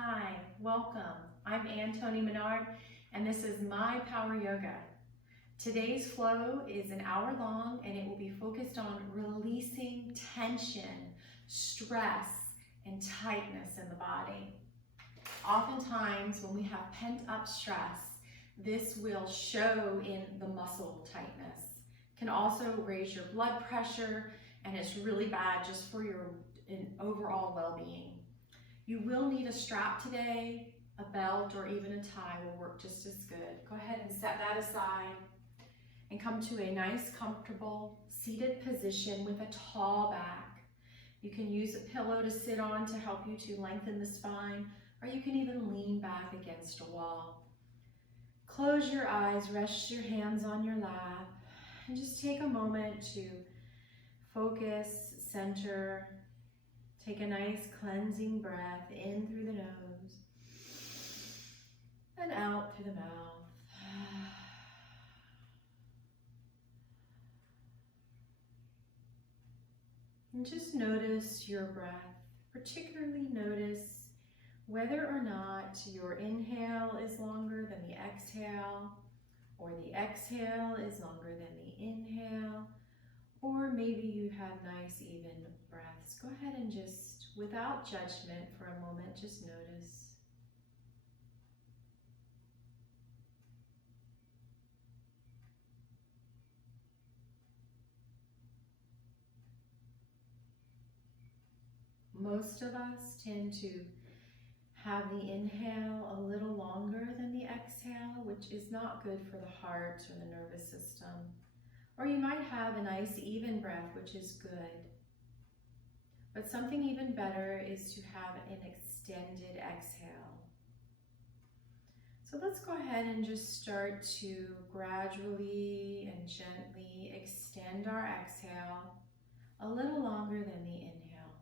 Hi, welcome. I'm Toni Minard, and this is My Power Yoga. Today's flow is an hour long, and it will be focused on releasing tension, stress, and tightness in the body. Oftentimes, when we have pent-up stress, this will show in the muscle tightness. It can also raise your blood pressure, and it's really bad just for your overall well-being. You will need a strap today, a belt, or even a tie will work just as good. Go ahead and set that aside and come to a nice, comfortable, seated position with a tall back. You can use a pillow to sit on to help you to lengthen the spine, or you can even lean back against a wall. Close your eyes, rest your hands on your lap, and just take a moment to focus, center. Take a nice cleansing breath in through the nose and out through the mouth. And just notice your breath. Particularly notice whether or not your inhale is longer than the exhale, or the exhale is longer than the inhale, or maybe you have nice even breaths. Go ahead and just, without judgment for a moment, just notice. Most of us tend to have the inhale a little longer than the exhale, which is not good for the heart or the nervous system. Or you might have a nice even breath, which is good. But something even better is to have an extended exhale. So let's go ahead and just start to gradually and gently extend our exhale a little longer than the inhale.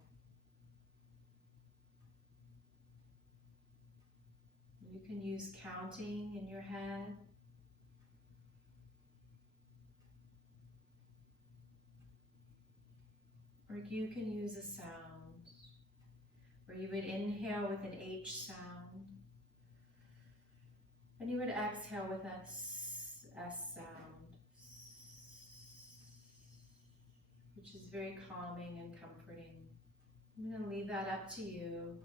You can use counting in your head. Or you can use a sound where you would inhale with an H sound, and you would exhale with a S sound, which is very calming and comforting. I'm going to leave that up to you.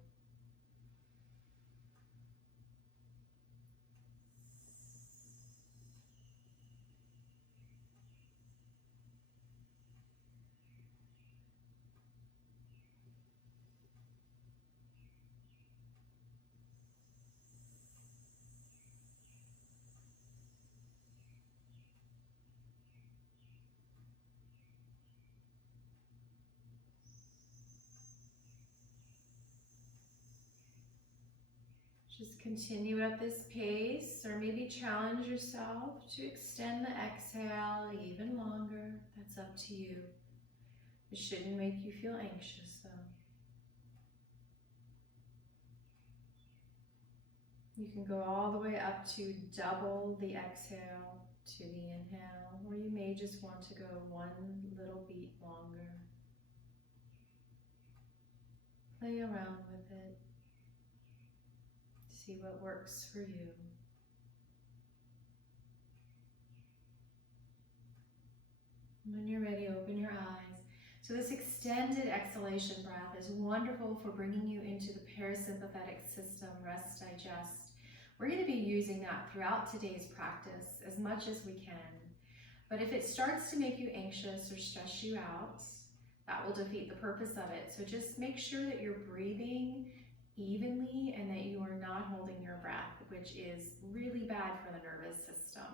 Just continue at this pace, or maybe challenge yourself to extend the exhale even longer. That's up to you. It shouldn't make you feel anxious though. You can go all the way up to double the exhale to the inhale, or you may just want to go one little beat longer. Play around with it. See what works for you. When you're ready, open your eyes. So this extended exhalation breath is wonderful for bringing you into the parasympathetic system, rest, digest. We're going to be using that throughout today's practice as much as we can. But if it starts to make you anxious or stress you out, that will defeat the purpose of it. So just make sure that you're breathing evenly and that you are not holding your breath, which is really bad for the nervous system.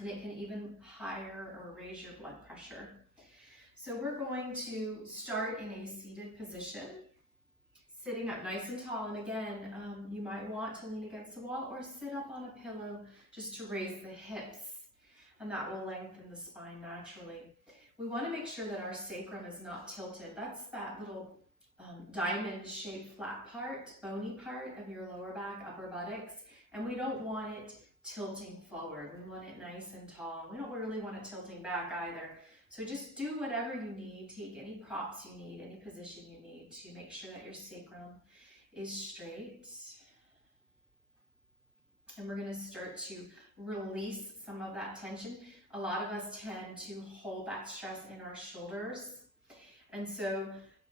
And it can even higher or raise your blood pressure. So we're going to start in a seated position, sitting up nice and tall. And again, you might want to lean against the wall or sit up on a pillow just to raise the hips, and that will lengthen the spine naturally. We want to make sure that our sacrum is not tilted. That's that little diamond-shaped flat part, bony part of your lower back, upper buttocks, and we don't want it tilting forward. We want it nice and tall. We don't really want it tilting back either. So just do whatever you need, take any props you need, any position you need to make sure that your sacrum is straight. And we're going to start to release some of that tension. A lot of us tend to hold that stress in our shoulders,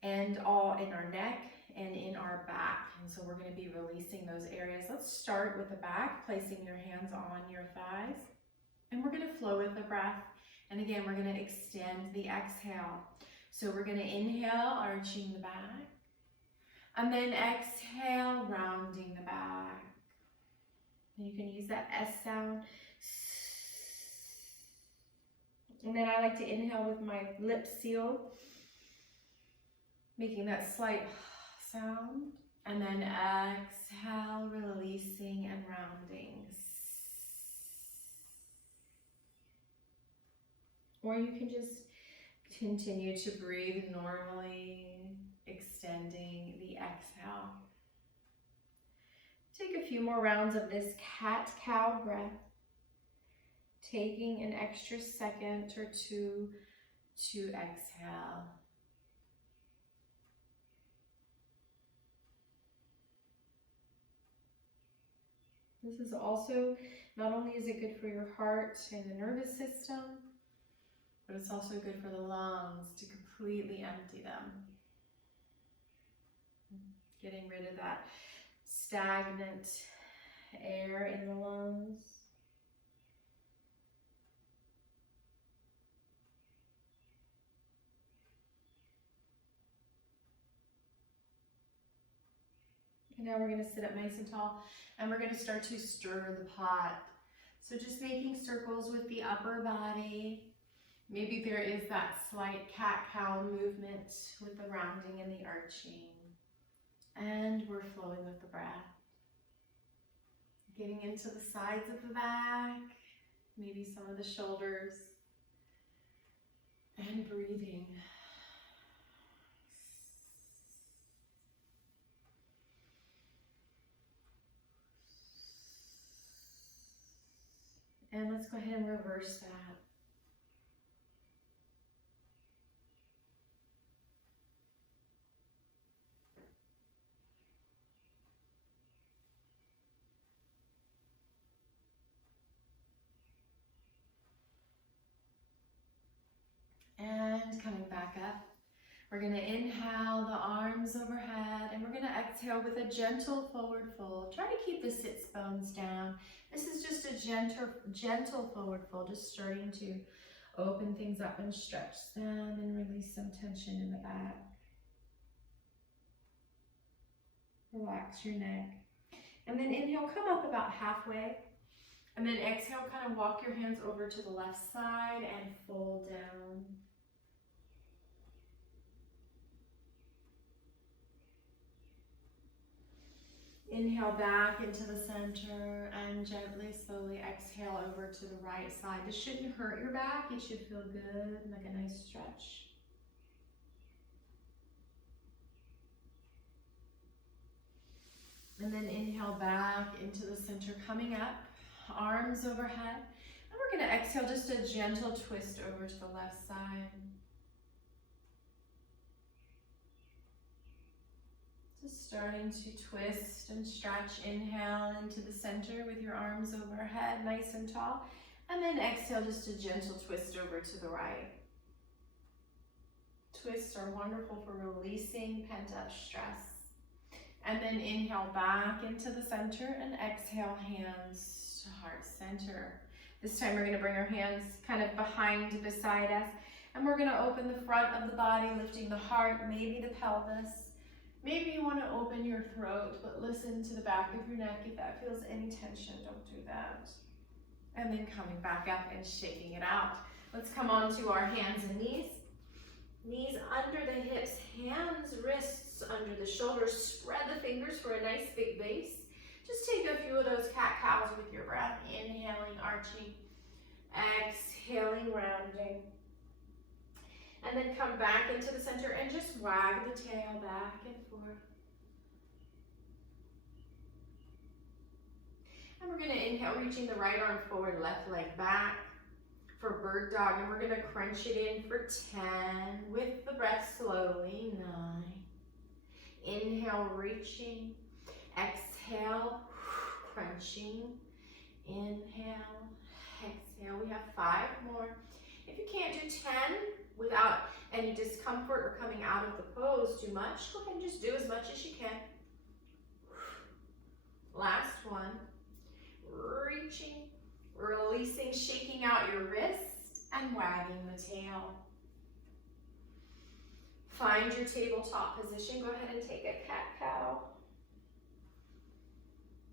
and all in our neck and in our back. And so we're going to be releasing those areas. Let's start with the back, placing your hands on your thighs. And we're going to flow with the breath. And again, we're going to extend the exhale. So we're going to inhale, arching the back. And then exhale, rounding the back. And you can use that S sound. And then I like to inhale with my lips sealed, making that slight sound. And then exhale, releasing and rounding. Or you can just continue to breathe normally, extending the exhale. Take a few more rounds of this cat-cow breath, taking an extra second or two to exhale. This is also, not only is it good for your heart and the nervous system, but it's also good for the lungs to completely empty them. Getting rid of that stagnant air in the lungs. And now we're going to sit up nice and tall, and we're going to start to stir the pot. So just making circles with the upper body. Maybe there is that slight cat-cow movement with the rounding and the arching. And we're flowing with the breath. Getting into the sides of the back, maybe some of the shoulders, and breathing. And let's go ahead and reverse that. And coming back up, we're going to inhale the arms overhead, and we're going to exhale with a gentle forward fold. Try to keep the sits bones down. This is just a gentle forward fold, just starting to open things up and stretch them and release some tension in the back. Relax your neck. And then inhale, come up about halfway. And then exhale, kind of walk your hands over to the left side and fold down. Inhale back into the center and gently, slowly exhale over to the right side. This shouldn't hurt your back. It should feel good, like a nice stretch. And then inhale back into the center, coming up, arms overhead. And we're going to exhale just a gentle twist over to the left side. Just starting to twist and stretch. Inhale into the center with your arms overhead, nice and tall. And then exhale, just a gentle twist over to the right. Twists are wonderful for releasing pent-up stress. And then inhale back into the center and exhale, hands to heart center. This time we're going to bring our hands kind of behind, beside us. And we're going to open the front of the body, lifting the heart, maybe the pelvis. Maybe you want to open your throat, but listen to the back of your neck. If that feels any tension, don't do that. And then coming back up and shaking it out. Let's come on to our hands and knees. Knees under the hips, hands, wrists under the shoulders. Spread the fingers for a nice big base. Just take a few of those cat-cows with your breath. Inhaling, arching. Exhaling, rounding. And then come back into the center and just wag the tail back and forth. And we're going to inhale, reaching the right arm forward, left leg back for bird dog. And we're going to crunch it in for 10 with the breath slowly. 9. Inhale, reaching. Exhale, crunching. Inhale, exhale. We have 5 more. If you can't do 10 without any discomfort or coming out of the pose too much, go ahead and just do as much as you can. Last one. Reaching, releasing, shaking out your wrist and wagging the tail. Find your tabletop position. Go ahead and take a cat-cow.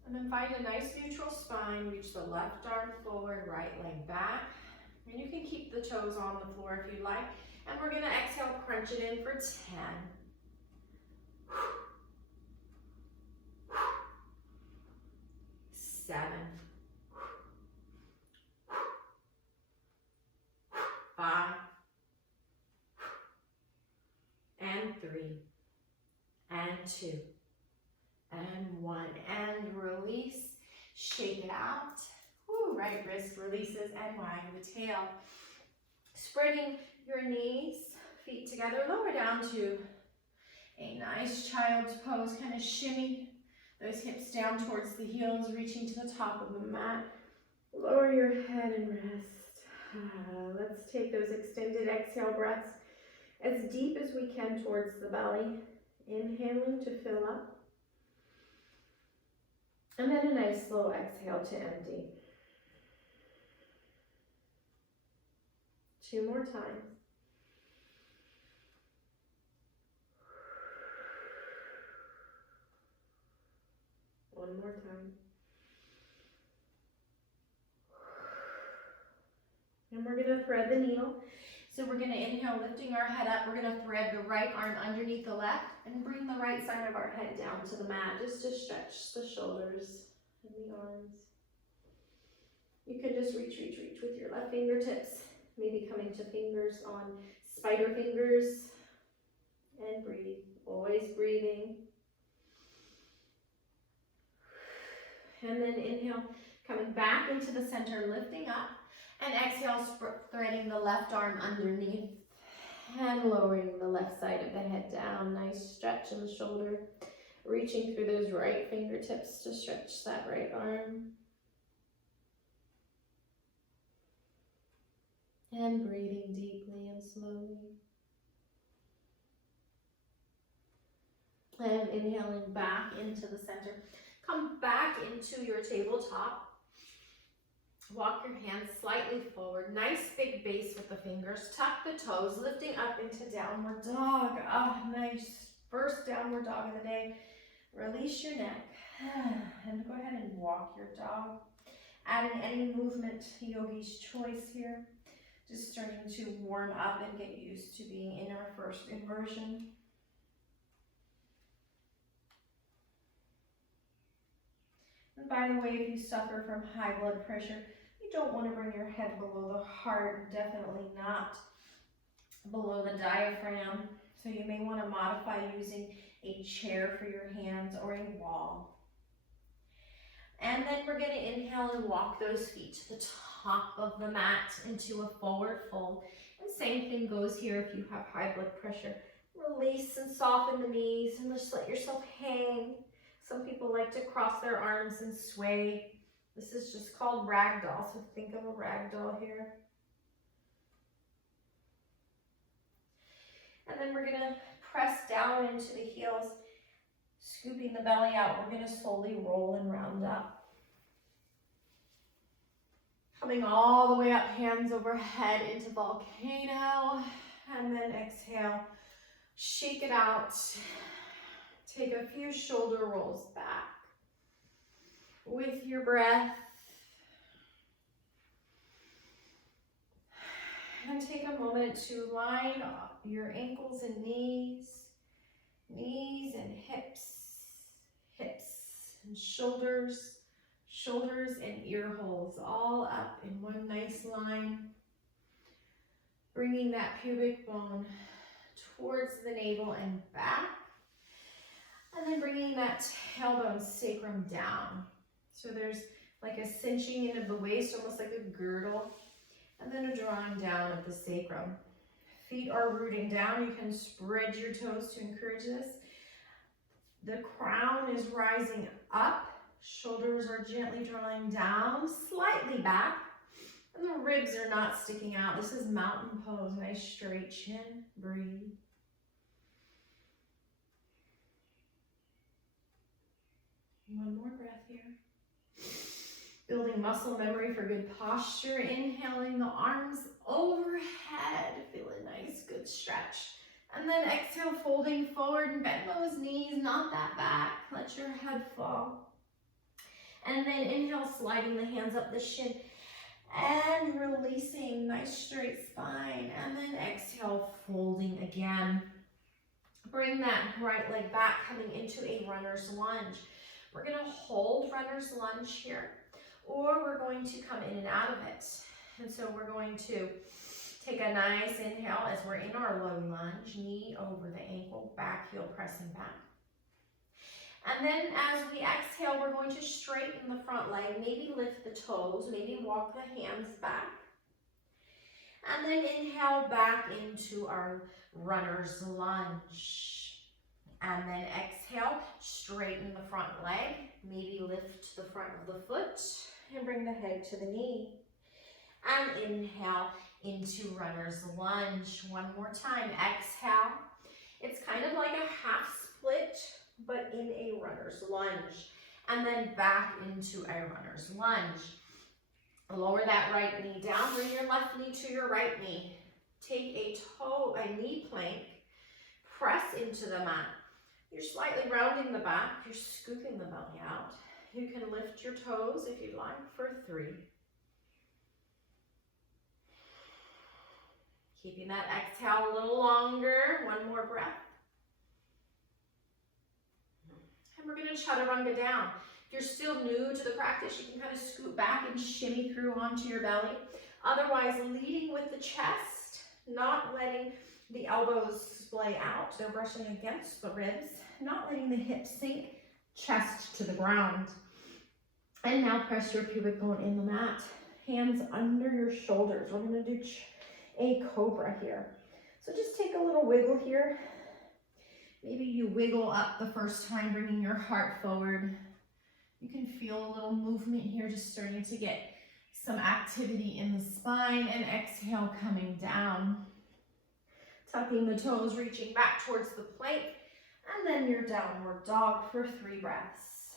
And then find a nice neutral spine. Reach the left arm forward, right leg back. And you can keep the toes on the floor if you like. And we're gonna exhale, crunch it in for 10. 7. 5. And 3. And 2. And 1. And release. Shake it out. Woo, right wrist releases and wag the tail. Spreading your knees, feet together, lower down to a nice child's pose. Kind of shimmy those hips down towards the heels, reaching to the top of the mat. Lower your head and rest. Let's take those extended exhale breaths as deep as we can towards the belly. Inhaling to fill up. And then a nice slow exhale to empty. 2 more times. One more time. And we're going to thread the needle. So we're going to inhale, lifting our head up. We're going to thread the right arm underneath the left and bring the right side of our head down to the mat just to stretch the shoulders and the arms. You can just reach with your left fingertips. Maybe coming to fingers on spider fingers. And breathe. Always breathing. And then inhale, coming back into the center, lifting up. And exhale, threading the left arm underneath and lowering the left side of the head down. Nice stretch in the shoulder. Reaching through those right fingertips to stretch that right arm. And breathing deeply and slowly. And inhaling back into the center. Come back into your tabletop. Walk your hands slightly forward. Nice big base with the fingers. Tuck the toes, lifting up into downward dog. Nice. First downward dog of the day. Release your neck. And go ahead and walk your dog. Adding any movement, yogi's choice here. Just starting to warm up and get used to being in our first inversion. And by the way, if you suffer from high blood pressure, you don't want to bring your head below the heart, definitely not below the diaphragm. So you may want to modify using a chair for your hands or a wall. And then we're going to inhale and walk those feet to the top of the mat into a forward fold. And same thing goes here if you have high blood pressure. Release and soften the knees and just let yourself hang. Some people like to cross their arms and sway. This is just called ragdoll, so think of a ragdoll here. And then we're going to press down into the heels, scooping the belly out. We're going to slowly roll and round up. Coming all the way up, hands overhead into volcano. And then exhale, shake it out. Take a few shoulder rolls back with your breath. And take a moment to line up your ankles and knees and hips, and shoulders and ear holes all up in one nice line. Bringing that pubic bone towards the navel and back. And then bringing that tailbone sacrum down. So there's like a cinching in of the waist, almost like a girdle. And then a drawing down of the sacrum. Feet are rooting down. You can spread your toes to encourage this. The crown is rising up. Shoulders are gently drawing down, slightly back. And the ribs are not sticking out. This is mountain pose. Nice straight chin. Breathe. One more breath here. Building muscle memory for good posture. Inhaling the arms overhead. Feel a nice, good stretch. And then exhale, folding forward and bend those knees, not that back. Let your head fall. And then inhale, sliding the hands up the shin and releasing, nice straight spine. And then exhale, folding again. Bring that right leg back, coming into a runner's lunge. We're gonna hold runner's lunge here, or we're going to come in and out of it. And so we're going to take a nice inhale as we're in our low lunge, knee over the ankle, back heel pressing back. And then as we exhale, we're going to straighten the front leg, maybe lift the toes, maybe walk the hands back. And then inhale back into our runner's lunge. And then exhale, straighten the front leg, maybe lift the front of the foot and bring the head to the knee. And inhale into runner's lunge. One more time, exhale. It's kind of like a half split, but in a runner's lunge. And then back into a runner's lunge. Lower that right knee down, bring your left knee to your right knee. Take a knee plank, press into the mat. You're slightly rounding the back, you're scooping the belly out. You can lift your toes if you'd like for 3. Keeping that exhale a little longer, one more breath. And we're gonna chaturanga down. If you're still new to the practice, you can kind of scoot back and shimmy through onto your belly. Otherwise, leading with the chest, not letting the elbows splay out. They're brushing against the ribs, not letting the hips sink, chest to the ground. And now press your pubic bone in the mat. Hands under your shoulders. We're gonna do a cobra here. So just take a little wiggle here. Maybe you wiggle up the first time, bringing your heart forward. You can feel a little movement here, just starting to get some activity in the spine, and exhale, coming down. Tucking the toes, reaching back towards the plank, and then your downward dog for 3 breaths.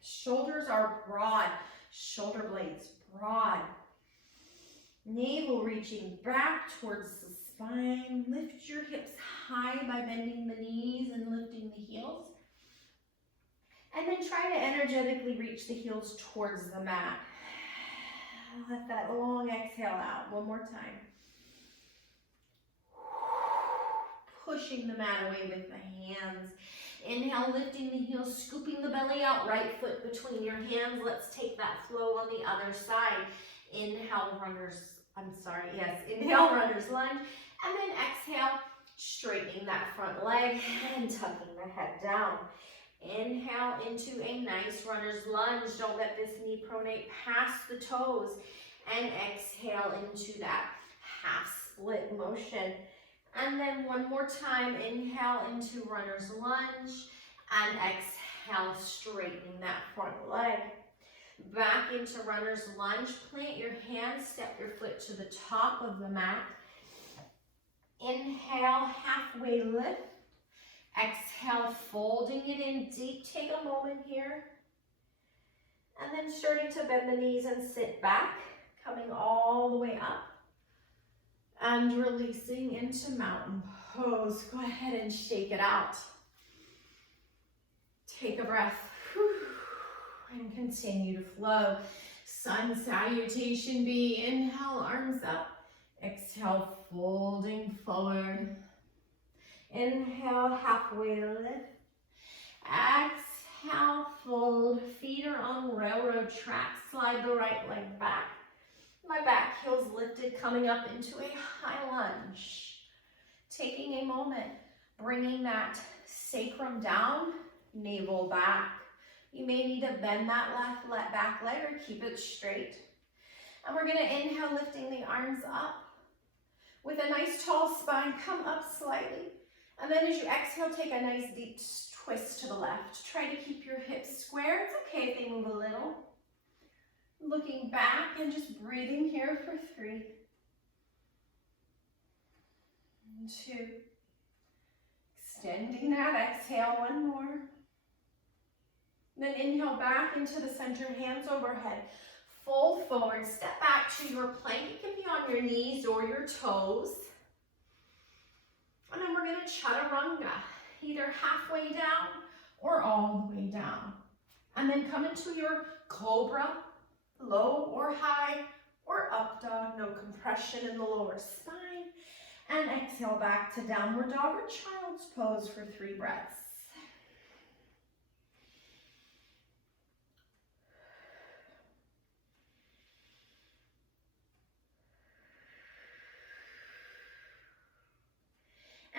Shoulders are broad, shoulder blades broad. Navel reaching back towards the spine. Lift your hips high by bending the knees and lifting the heels. And then try to energetically reach the heels towards the mat. Let that long exhale out. One more time. Pushing the mat away with the hands. Inhale, lifting the heels, scooping the belly out, right foot between your hands. Let's take that flow on the other side. Inhale, inhale, runner's lunge. And then exhale, straightening that front leg and tucking the head down. Inhale into a nice runner's lunge. Don't let this knee pronate past the toes. And exhale into that half split motion. And then one more time, inhale into runner's lunge. And exhale, straightening that front leg. Back into runner's lunge. Plant your hands, step your foot to the top of the mat. Inhale, halfway lift. Exhale, folding it in deep. Take a moment here. And then starting to bend the knees and sit back, coming all the way up. And releasing into mountain pose. Go ahead and shake it out. Take a breath. And continue to flow. Sun salutation B. Inhale, arms up. Exhale, folding forward. Inhale, halfway lift. Exhale, fold. Feet are on railroad tracks. Slide the right leg back. My back heel's lifted, coming up into a high lunge. Taking a moment, bringing that sacrum down, navel back. You may need to bend that left back leg or keep it straight. And we're gonna inhale, lifting the arms up. With a nice tall spine, come up slightly. And then as you exhale, take a nice deep twist to the left. Try to keep your hips square. It's okay if they move a little. Looking back and just breathing here for 3, 2. Extending that, exhale, 1 more. Then inhale back into the center, hands overhead. Fold forward, step back to your plank. It can be on your knees or your toes. And then we're gonna chaturanga, either halfway down or all the way down. And then come into your cobra, low or high or up dog, no compression in the lower spine. And exhale back to downward dog or child's pose for 3 breaths.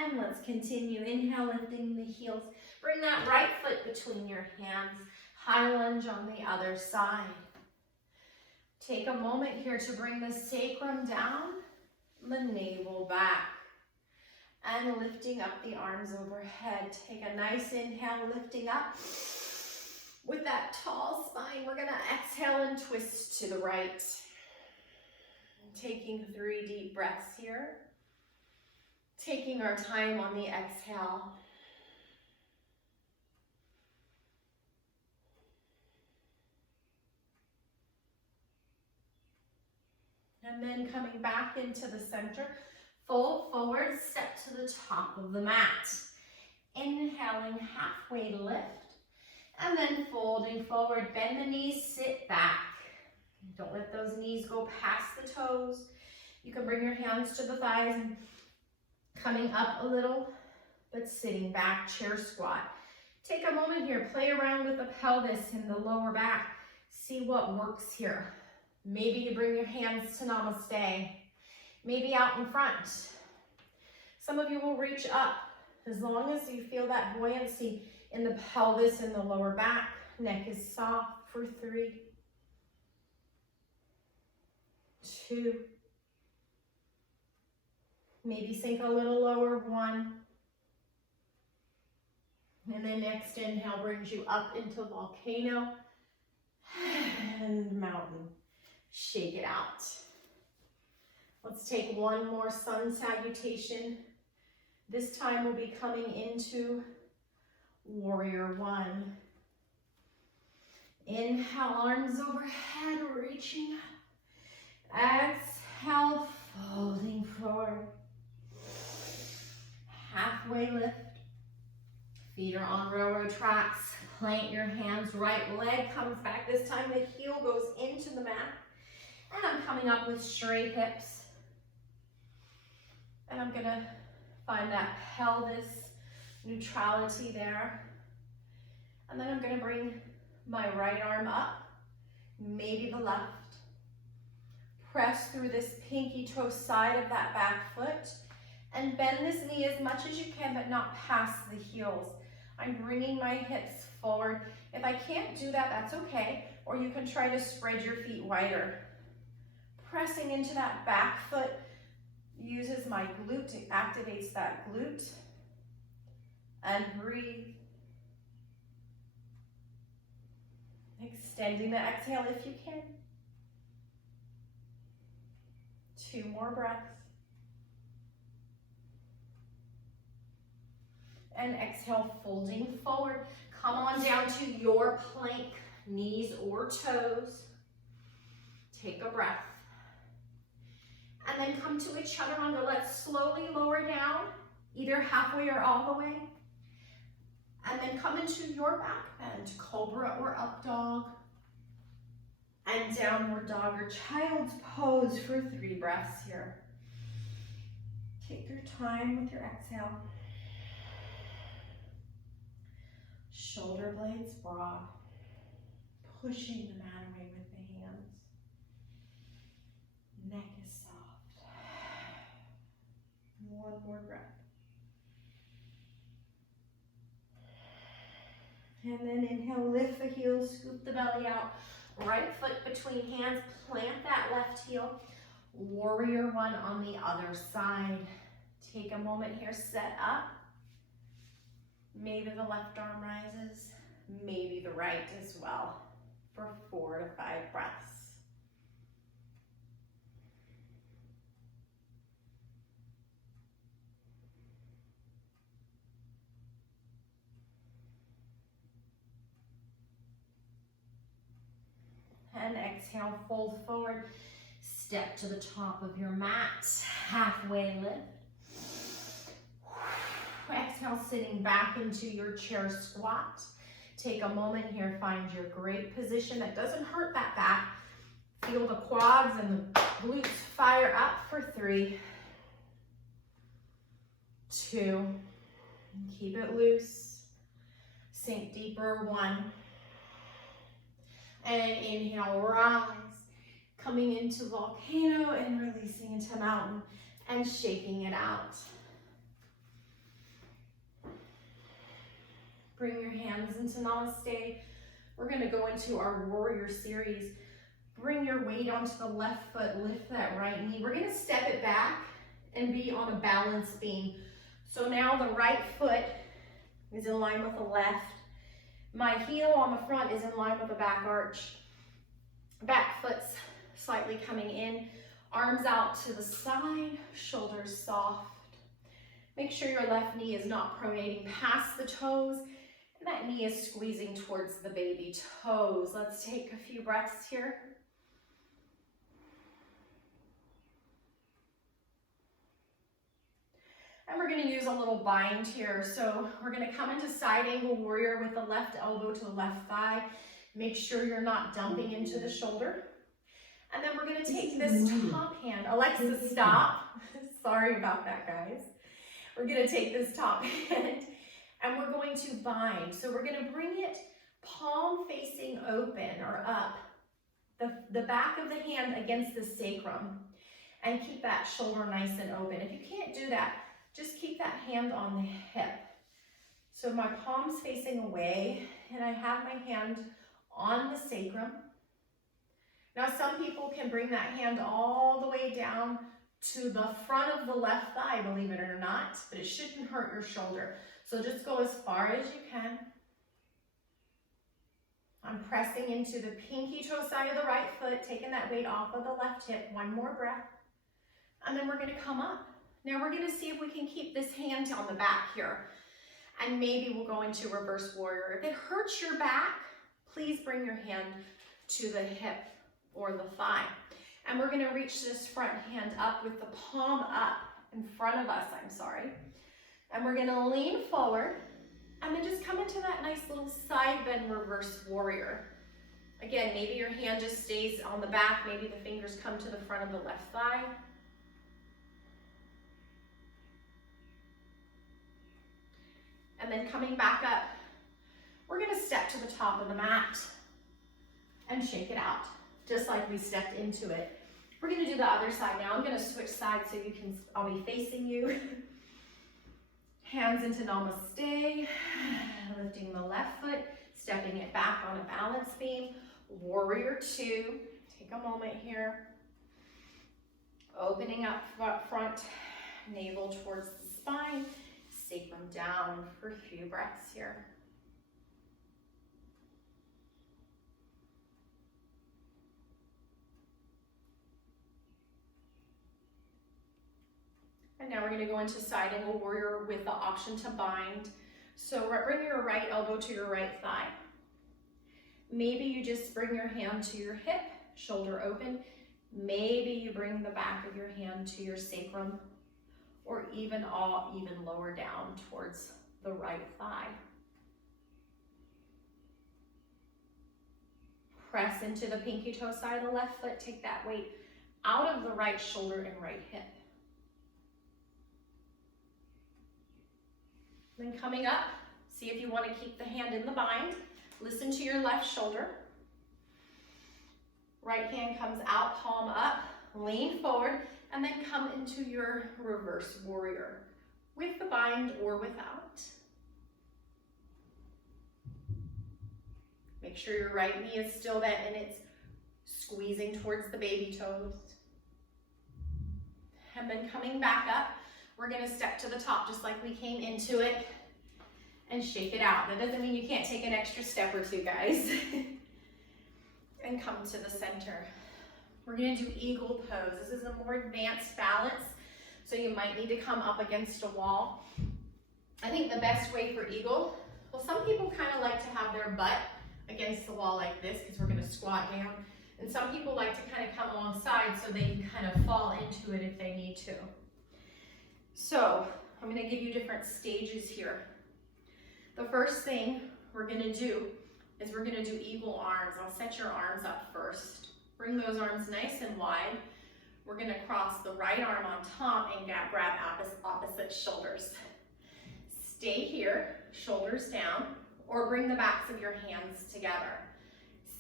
And let's continue. Inhale, lifting the heels. Bring that right foot between your hands. High lunge on the other side. Take a moment here to bring the sacrum down, the navel back, and lifting up the arms overhead. Take a nice inhale, lifting up. With that tall spine, we're gonna exhale and twist to the right. Taking 3 deep breaths here. Taking our time on the exhale. And then coming back into the center, fold forward, step to the top of the mat. Inhaling, halfway lift, and then folding forward, bend the knees, sit back. Don't let those knees go past the toes. You can bring your hands to the thighs and coming up a little, but sitting back, chair squat. Take a moment here, play around with the pelvis and the lower back. See what works here. Maybe you bring your hands to namaste. Maybe out in front. Some of you will reach up as long as you feel that buoyancy in the pelvis and the lower back. Neck is soft for 3, 2. Maybe sink a little lower, 1. And then next inhale brings you up into volcano and mountain. Shake it out. Let's take 1 more sun salutation. This time we'll be coming into warrior 1. Inhale, arms overhead, reaching up. Exhale, folding forward. Halfway lift. Feet are on railroad tracks. Plant your hands, right leg comes back. This time the heel goes into the mat. And I'm coming up with straight hips. And I'm gonna find that pelvis neutrality there. And then I'm gonna bring my right arm up, maybe the left. Press through this pinky toe side of that back foot and bend this knee as much as you can, but not past the heels. I'm bringing my hips forward. If I can't do that, that's okay. Or you can try to spread your feet wider. Pressing into that back foot uses my glute, it activates that glute. And breathe. Extending the exhale if you can. 2 more breaths. And exhale, folding forward. Come on down to your plank, knees or toes. Take a breath. And then come to a chaturanga. Let's slowly lower down, either halfway or all the way. And then come into your back bend, cobra or up dog. And downward dog or child's pose for 3 breaths here. Take your time with your exhale. Shoulder blades broad, pushing the mat away with the hands. Neck is soft. 1 more breath. And then inhale, lift the heels, scoop the belly out. Right foot between hands, plant that left heel. Warrior 1 on the other side. Take a moment here, set up. Maybe the left arm rises, maybe the right as well, for 4 to 5 breaths. And exhale, fold forward, step to the top of your mat, halfway lift. Exhale, sitting back into your chair squat. Take a moment here, find your great position that doesn't hurt that back. Feel the quads and the glutes fire up for 3, 2, keep it loose. Sink deeper, 1. And inhale, rise. Coming into volcano and releasing into mountain and shaking it out. Bring your hands into namaste. We're gonna go into our warrior series. Bring your weight onto the left foot, lift that right knee. We're gonna step it back and be on a balance beam. So now the right foot is in line with the left. My heel on the front is in line with the back arch. Back foot's slightly coming in. Arms out to the side, shoulders soft. Make sure your left knee is not pronating past the toes, and that knee is squeezing towards the baby toes. Let's take a few breaths here. And we're going to use a little bind here. So we're going to come into side angle warrior with the left elbow to the left thigh. Make sure you're not dumping into the shoulder. And then we're going to take this top hand. Alexa, stop. Sorry about that, guys. We're going to take this top hand and we're going to bind. So we're going to bring it palm facing open or up. The back of the hand against the sacrum. And keep that shoulder nice and open. If you can't do that, just keep that hand on the hip. So my palm's facing away and I have my hand on the sacrum. Now some people can bring that hand all the way down to the front of the left thigh, believe it or not, but it shouldn't hurt your shoulder. So just go as far as you can. I'm pressing into the pinky toe side of the right foot, taking that weight off of the left hip. 1 more breath. And then we're going to come up. Now we're going to see if we can keep this hand on the back here. And maybe we'll go into reverse warrior. If it hurts your back, please bring your hand to the hip or the thigh. And we're going to reach this front hand up with the palm up in front of us, And we're going to lean forward and then just come into that nice little side bend reverse warrior. Again, maybe your hand just stays on the back. Maybe the fingers come to the front of the left thigh. And then coming back up, we're going to step to the top of the mat and shake it out, just like we stepped into it. We're going to do the other side now. I'm going to switch sides so I'll be facing you. Hands into namaste, lifting the left foot, stepping it back on a balance beam. Warrior 2, take a moment here. Opening up front, navel towards the spine. Sacrum down for a few breaths here. And now we're going to go into side angle warrior with the option to bind. So bring your right elbow to your right thigh. Maybe you just bring your hand to your hip, shoulder open. Maybe you bring the back of your hand to your sacrum, or even lower down towards the right thigh. Press into the pinky toe side of the left foot. Take that weight out of the right shoulder and right hip. Then coming up, see if you want to keep the hand in the bind. Listen to your left shoulder. Right hand comes out, palm up, lean forward, and then come into your reverse warrior with the bind or without. Make sure your right knee is still bent and it's squeezing towards the baby toes. And then coming back up, we're going to step to the top just like we came into it. and shake it out. That doesn't mean you can't take an extra step or two, guys. And come to the center. We're gonna do eagle pose. This is a more advanced balance, so you might need to come up against a wall. I think the best way for eagle, well, some people kind of like to have their butt against the wall like this because we're gonna squat down. And some people like to kind of come alongside so they can kind of fall into it if they need to. So I'm gonna give you different stages here. The first thing we're gonna do is we're gonna do eagle arms. I'll set your arms up first. Bring those arms nice and wide. We're gonna cross the right arm on top and grab opposite shoulders. Stay here, shoulders down, or bring the backs of your hands together.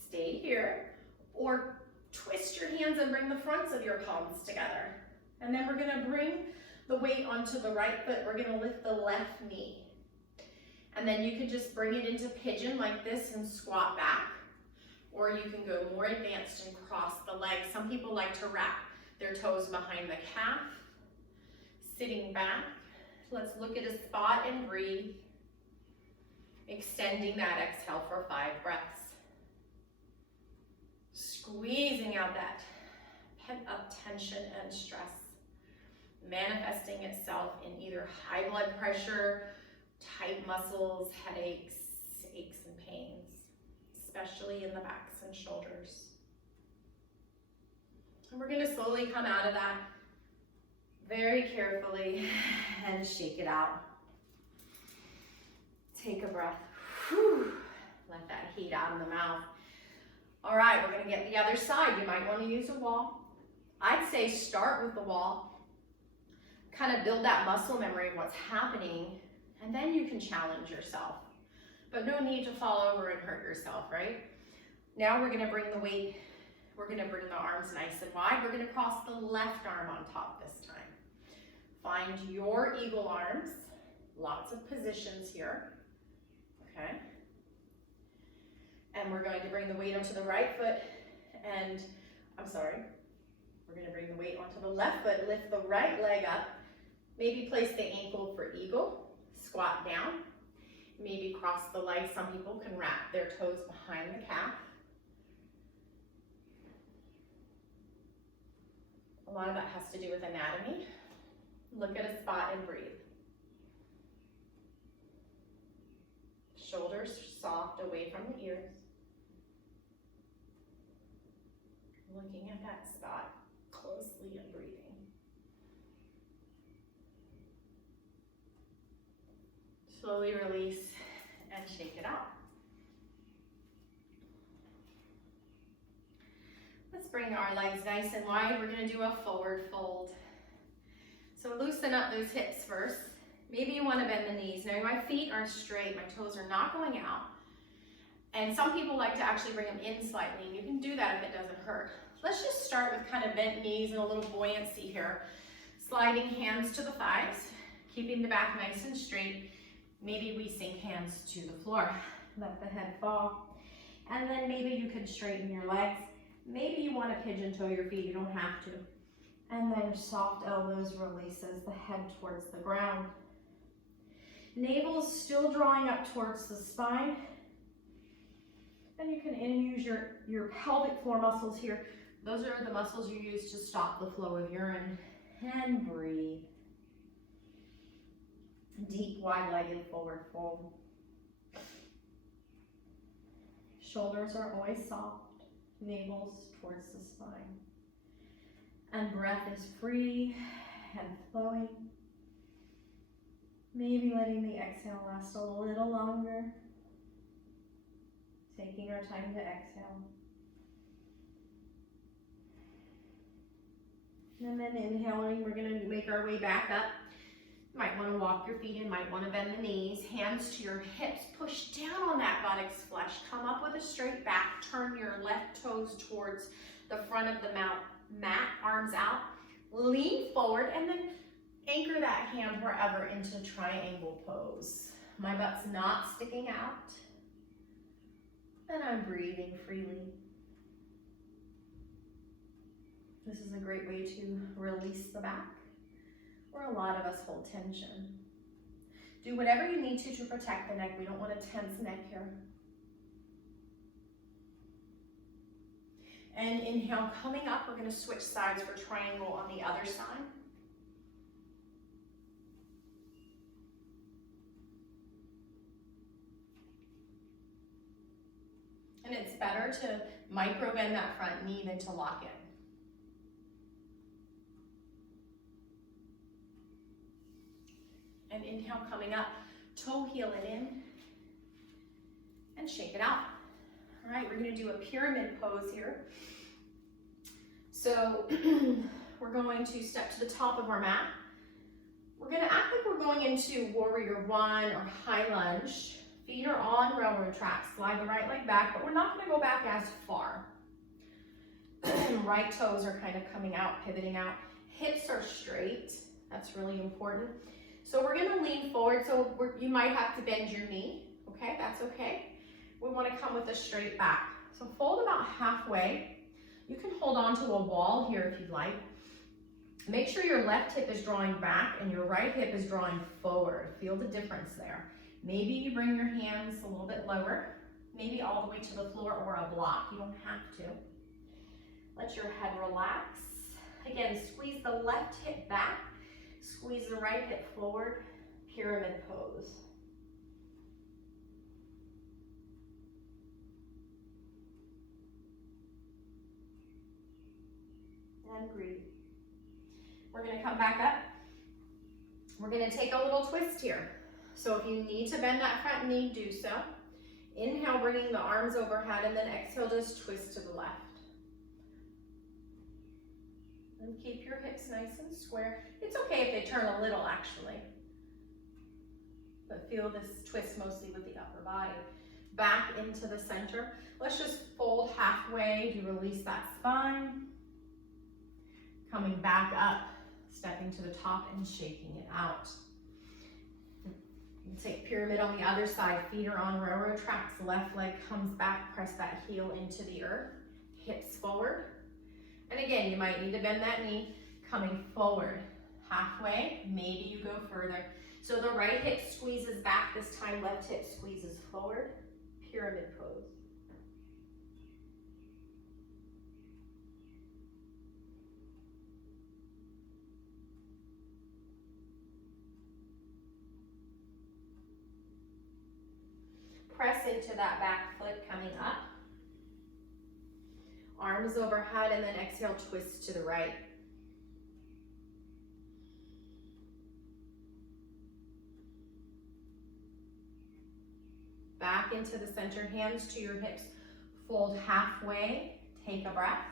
Stay here, or twist your hands and bring the fronts of your palms together. And then we're gonna bring the weight onto the right foot. We're gonna lift the left knee. And then you can just bring it into pigeon like this and squat back. Or you can go more advanced and cross the legs. Some people like to wrap their toes behind the calf. Sitting back. Let's look at a spot and breathe. Extending that exhale for 5 breaths. Squeezing out that pent up tension and stress. Manifesting itself in either high blood pressure, tight muscles, headaches, aches and pains, especially in the backs and shoulders. And we're gonna slowly come out of that very carefully and shake it out. Take a breath. Whew. Let that heat out in the mouth. All right, we're gonna get the other side. You might wanna use a wall. I'd say start with the wall. Kind of build that muscle memory of what's happening, and then you can challenge yourself. But no need to fall over and hurt yourself, right? Now we're gonna bring the weight, we're gonna bring the arms nice and wide. We're gonna cross the left arm on top this time. Find your eagle arms. Lots of positions here, okay? And we're going to bring the weight onto the right foot and, we're gonna bring the weight onto the left foot, lift the right leg up, maybe place the ankle for eagle, squat down, maybe cross the legs. Some people can wrap their toes behind the calf. A lot of that has to do with anatomy. Look at a spot and breathe. Shoulders soft away from the ears. Looking at that spot closely and breathing. Slowly release and shake it out. Let's bring our legs nice and wide. We're gonna do a forward fold. So loosen up those hips first. Maybe you wanna bend the knees. Now my feet are straight, my toes are not going out. And some people like to actually bring them in slightly. You can do that if it doesn't hurt. Let's just start with kind of bent knees and a little buoyancy here. Sliding hands to the thighs, keeping the back nice and straight. Maybe we sink hands to the floor. Let the head fall. And then maybe you could straighten your legs. Maybe you want to pigeon toe your feet, you don't have to. And then soft elbows releases the head towards the ground. Navel's still drawing up towards the spine. And you can use your pelvic floor muscles here. Those are the muscles you use to stop the flow of urine. And breathe. Deep, wide-legged forward fold. Shoulders are always soft. Navel's towards the spine. And breath is free and flowing. Maybe letting the exhale last a little longer. Taking our time to exhale. And then inhaling, we're gonna make our way back up. You might wanna walk your feet in, might wanna bend the knees, hands to your hips, push down on that buttocks flesh, come up with a straight back, turn your left toes towards the front of the mat, arms out, lean forward, and then anchor that hand wherever into triangle pose. My butt's not sticking out, and I'm breathing freely. This is a great way to release the back, where a lot of us hold tension. Do whatever you need to protect the neck. We don't want a tense neck here. And inhale, coming up, we're gonna switch sides for triangle on the other side. And it's better to micro bend that front knee than to lock in. And inhale, coming up, toe heel it in, and shake it out. All right, we're gonna do a pyramid pose here. So we're going to step to the top of our mat. We're gonna act like we're going into warrior one or high lunge. Feet are on railroad tracks. Slide the right leg back, but we're not gonna go back as far. Right toes are kind of coming out, pivoting out. Hips are straight. That's really important. So we're gonna lean forward. So you might have to bend your knee. Okay, that's okay. We wanna come with a straight back. So fold about halfway. You can hold on to a wall here if you'd like. Make sure your left hip is drawing back and your right hip is drawing forward. Feel the difference there. Maybe you bring your hands a little bit lower, maybe all the way to the floor or a block. You don't have to. Let your head relax. Again, squeeze the left hip back, squeeze the right hip forward, pyramid pose. And breathe. We're gonna come back up. We're gonna take a little twist here. So if you need to bend that front knee, do so. Inhale, bringing the arms overhead, and then exhale, just twist to the left. And keep your hips nice and square. It's okay if they turn a little, actually. But feel this twist mostly with the upper body. Back into the center. Let's just fold halfway to release that spine. Coming back up, stepping to the top and shaking it out. Take pyramid on the other side, feet are on railroad tracks, left leg comes back, press that heel into the earth, hips forward. And again, you might need to bend that knee, coming forward. Halfway, maybe you go further. So the right hip squeezes back this time, left hip squeezes forward, pyramid pose. Press into that back foot coming up. Arms overhead, and then exhale, twist to the right. Back into the center, hands to your hips. Fold halfway, take a breath.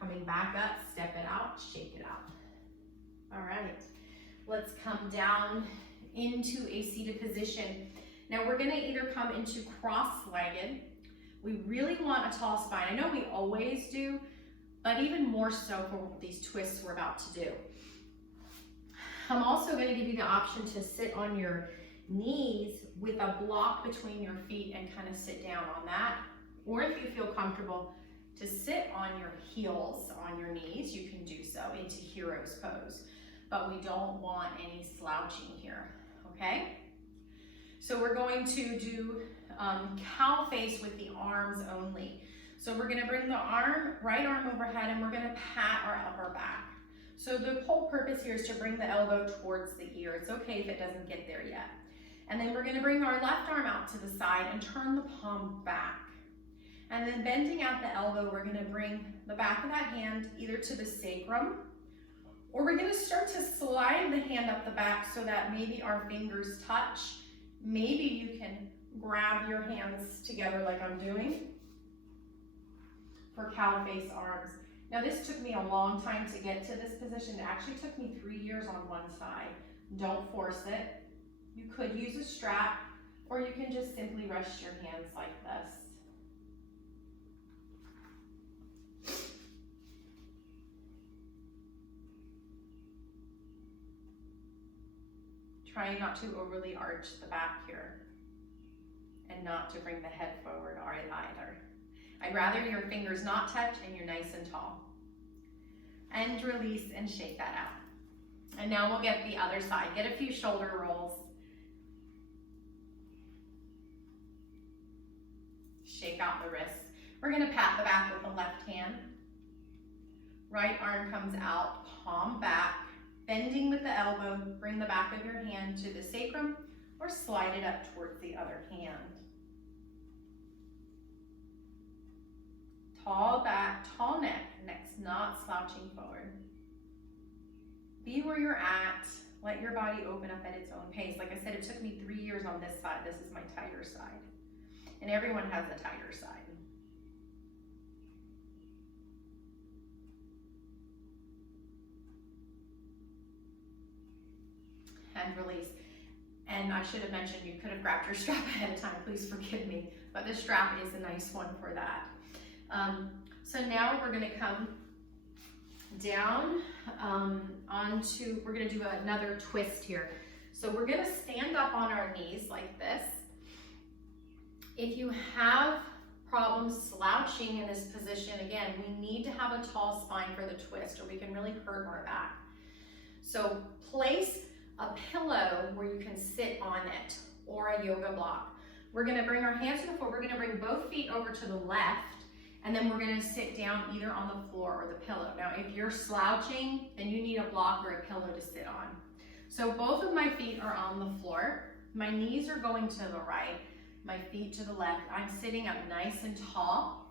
Coming back up, step it out, shake it out. All right, let's come down into a seated position. Now we're gonna either come into cross-legged. We really want a tall spine. I know we always do, but even more so for these twists we're about to do. I'm also gonna give you the option to sit on your knees with a block between your feet and kind of sit down on that. Or if you feel comfortable to sit on your heels on your knees, you can do so into hero's pose. But we don't want any slouching here, okay? So we're going to do cow face with the arms only. So we're gonna bring the right arm overhead, and we're gonna pat our upper back. So the whole purpose here is to bring the elbow towards the ear. It's okay if it doesn't get there yet. And then we're gonna bring our left arm out to the side and turn the palm back. And then bending out the elbow, we're gonna bring the back of that hand either to the sacrum, or we're gonna start to slide the hand up the back so that maybe our fingers touch. Maybe you can grab your hands together like I'm doing for cow face arms. Now this took me a long time to get to this position. It actually took me 3 years on one side. Don't force it. You could use a strap, or you can just simply rest your hands like this. Trying not to overly arch the back here, and not to bring the head forward either. I'd rather your fingers not touch and you're nice and tall. And release and shake that out. And now we'll get the other side. Get a few shoulder rolls. Shake out the wrists. We're gonna pat the back with the left hand. Right arm comes out, palm back, bending with the elbow. Bring the back of your hand to the sacrum or slide it up towards the other hand. Tall back, tall neck, neck's not slouching forward. Be where you're at. Let your body open up at its own pace. Like I said, it took me 3 years on this side. This is my tighter side. And everyone has a tighter side. And release. And I should have mentioned you could have grabbed your strap ahead of time. Please forgive me. But the strap is a nice one for that. So now we're going to come down we're going to do another twist here. So we're going to stand up on our knees like this. If you have problems slouching in this position, again, we need to have a tall spine for the twist or we can really hurt our back. So place a pillow where you can sit on it or a yoga block. We're going to bring our hands to the floor. We're going to bring both feet over to the left. And then we're gonna sit down either on the floor or the pillow. Now, if you're slouching, then you need a block or a pillow to sit on. So both of my feet are on the floor. My knees are going to the right, my feet to the left. I'm sitting up nice and tall.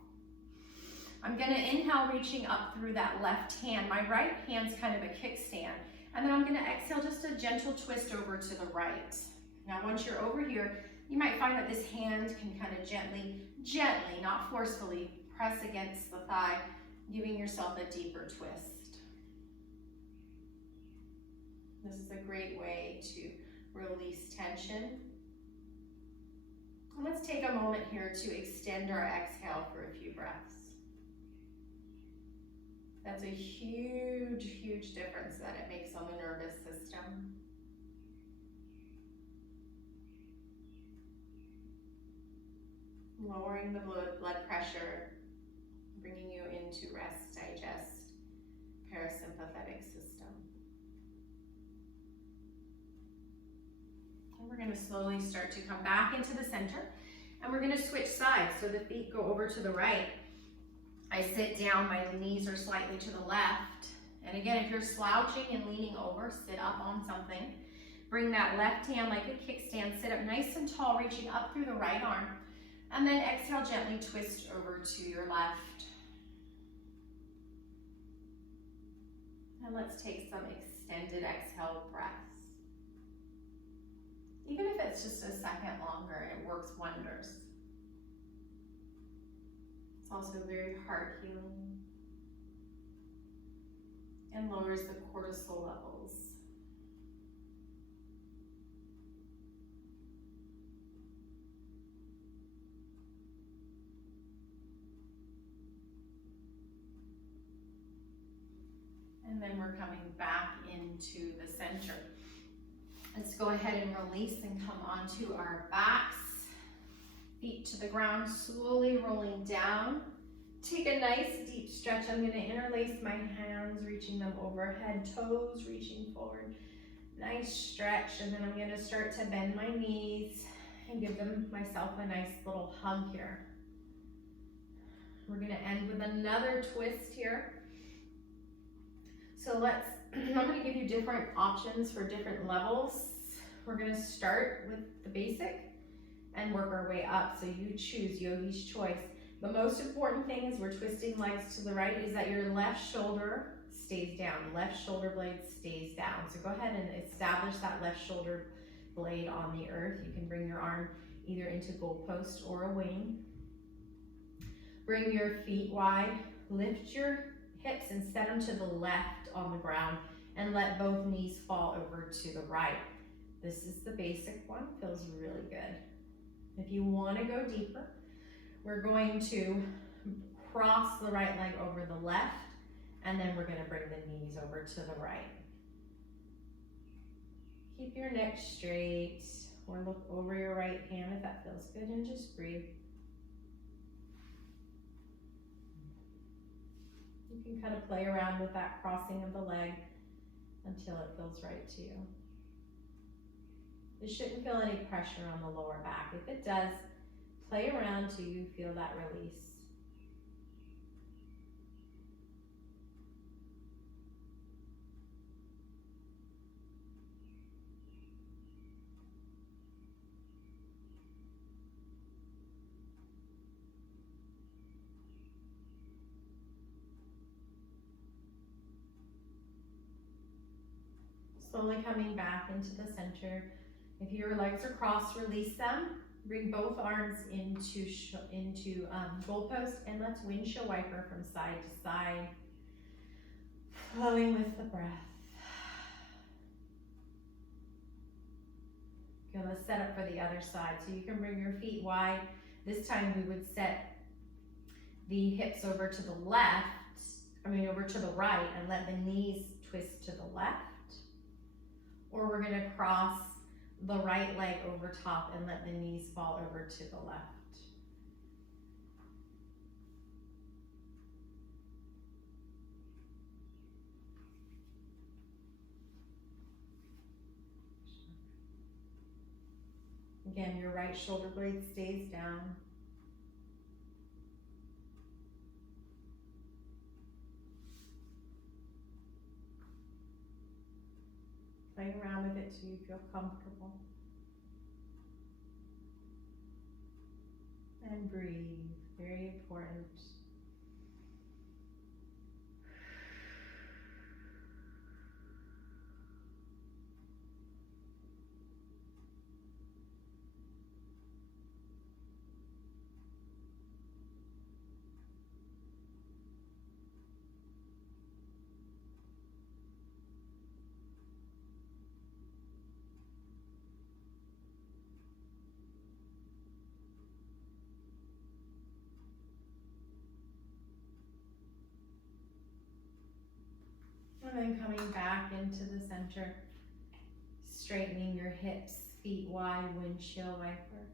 I'm gonna inhale, reaching up through that left hand. My right hand's kind of a kickstand. And then I'm gonna exhale, just a gentle twist over to the right. Now, once you're over here, you might find that this hand can kind of gently, not forcefully, press against the thigh, giving yourself a deeper twist. This is a great way to release tension. And let's take a moment here to extend our exhale for a few breaths. That's a huge, huge difference that it makes on the nervous system. Lowering the blood pressure, bringing you into rest, digest, parasympathetic system. And we're going to slowly start to come back into the center, and we're going to switch sides. So the feet go over to the right. I sit down, my knees are slightly to the left. And again, if you're slouching and leaning over, sit up on something. Bring that left hand like a kickstand, sit up nice and tall, reaching up through the right arm. And then exhale, gently twist over to your left. And let's take some extended exhale breaths. Even if it's just a second longer, it works wonders. It's also very heart healing and lowers the cortisol levels. And then we're coming back into the center. Let's go ahead and release and come onto our backs. Feet to the ground, slowly rolling down. Take a nice deep stretch. I'm going to interlace my hands, reaching them overhead, toes reaching forward. Nice stretch, and then I'm going to start to bend my knees and give myself a nice little hug here. We're going to end with another twist here. So I'm going to give you different options for different levels. We're going to start with the basic and work our way up. So you choose, yogi's choice. The most important thing is we're twisting legs to the right is that your left shoulder stays down. Left shoulder blade stays down. So go ahead and establish that left shoulder blade on the earth. You can bring your arm either into goalpost or a wing. Bring your feet wide. Lift your hips and set them to the left on the ground and let both knees fall over to the right. This is the basic one. Feels really good. If you want to go deeper, we're going to cross the right leg over the left, and then we're going to bring the knees over to the right. Keep your neck straight, or look over your right hand if that feels good, and just breathe. You can kind of play around with that crossing of the leg. until it feels right to you. You shouldn't feel any pressure on the lower back. If it does, play around till you feel that release. Slowly coming back into the center. If your legs are crossed, release them. Bring both arms into goalpost, and let's windshield wiper from side to side, flowing with the breath. Okay, let's set up for the other side. So you can bring your feet wide. This time we would set the hips over to the over to the right, and let the knees twist to the left. Or we're gonna cross the right leg over top and let the knees fall over to the left. Again, your right shoulder blade stays down. Play around with it till you feel comfortable. And breathe, very important. And then coming back into the center, straightening your hips, feet wide, windshield wiper.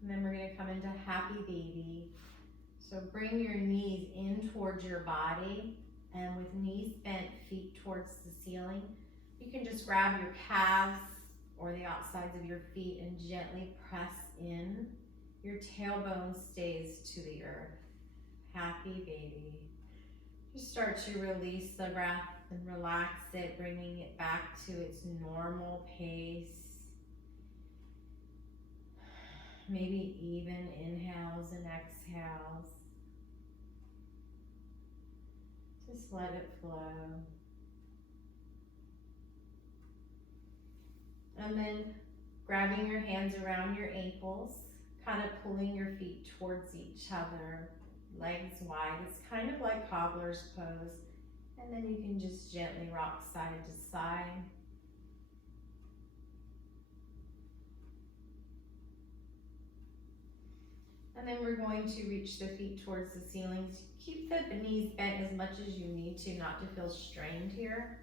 And then we're gonna come into happy baby. So bring your knees in towards your body, and with knees bent, feet towards the ceiling, you can just grab your calves or the outsides of your feet and gently press in. Your tailbone stays to the earth. Happy baby. Just start to release the breath and relax it, bringing it back to its normal pace. Maybe even inhales and exhales. Just let it flow. And then grabbing your hands around your ankles, kind of pulling your feet towards each other, legs wide. It's kind of like cobbler's pose. And then you can just gently rock side to side. And then we're going to reach the feet towards the ceiling. Keep the knees bent as much as you need to, not to feel strained here.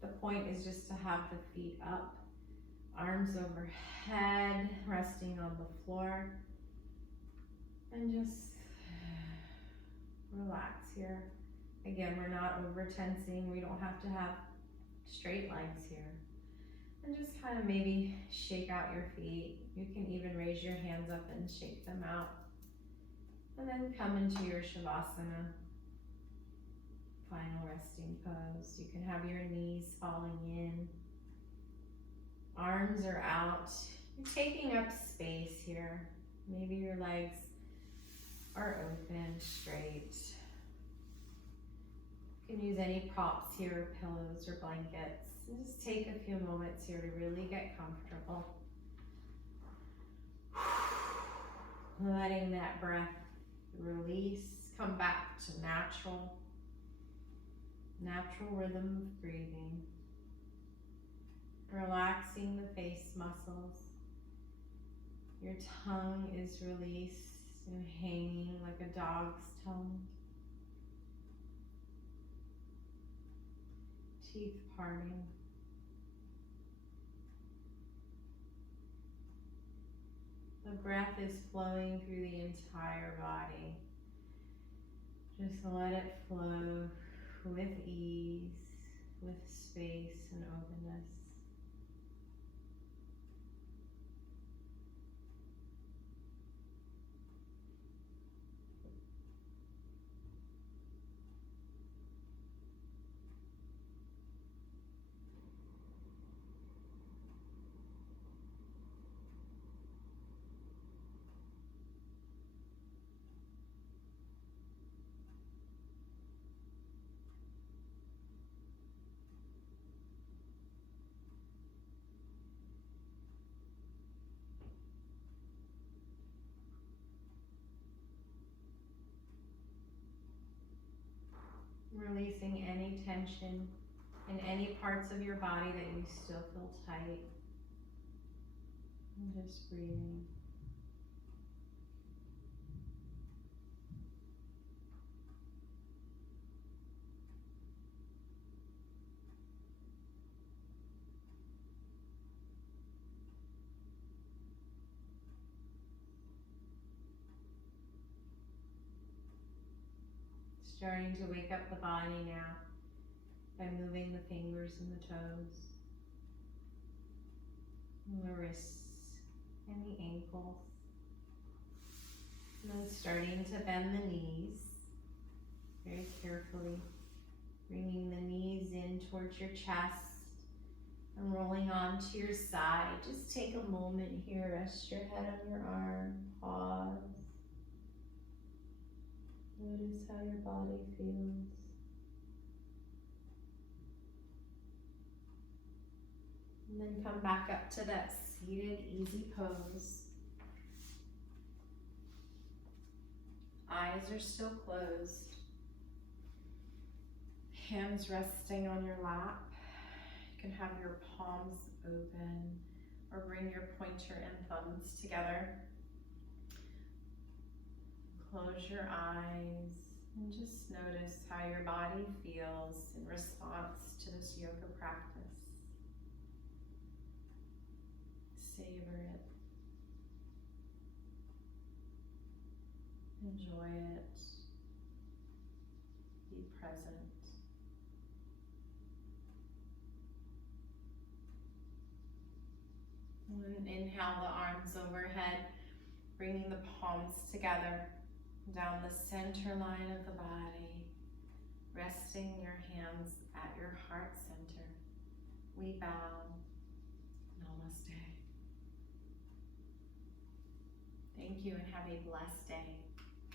The point is just to have the feet up, arms overhead, resting on the floor. And just relax here. Again, we're not over tensing. We don't have to have straight legs here. And just kind of maybe shake out your feet. You can even raise your hands up and shake them out. And then come into your Shavasana, final resting pose. You can have your knees falling in. Arms are out. You're taking up space here. Maybe your legs are open, straight. You can use any props here, pillows or blankets. And just take a few moments here to really get comfortable. Letting that breath release, come back to natural rhythm of breathing. Relaxing the face muscles. Your tongue is released and hanging like a dog's tongue. Teeth parting. The breath is flowing through the entire body. Just let it flow with ease, with space and openness. Releasing any tension in any parts of your body that you still feel tight. And just breathing. Starting to wake up the body now by moving the fingers and the toes, and the wrists and the ankles. And then starting to bend the knees very carefully, bringing the knees in towards your chest and rolling onto your side. Just take a moment here, rest your head on your arm, pause. Notice how your body feels. And then come back up to that seated, easy pose. Eyes are still closed. Hands resting on your lap. You can have your palms open or bring your pointer and thumbs together. Close your eyes and just notice how your body feels in response to this yoga practice. Savor it. Enjoy it. Be present. And inhale the arms overhead, bringing the palms together down the center line of the body, resting your hands at your heart center. We bow. Namaste. Thank you and have a blessed day.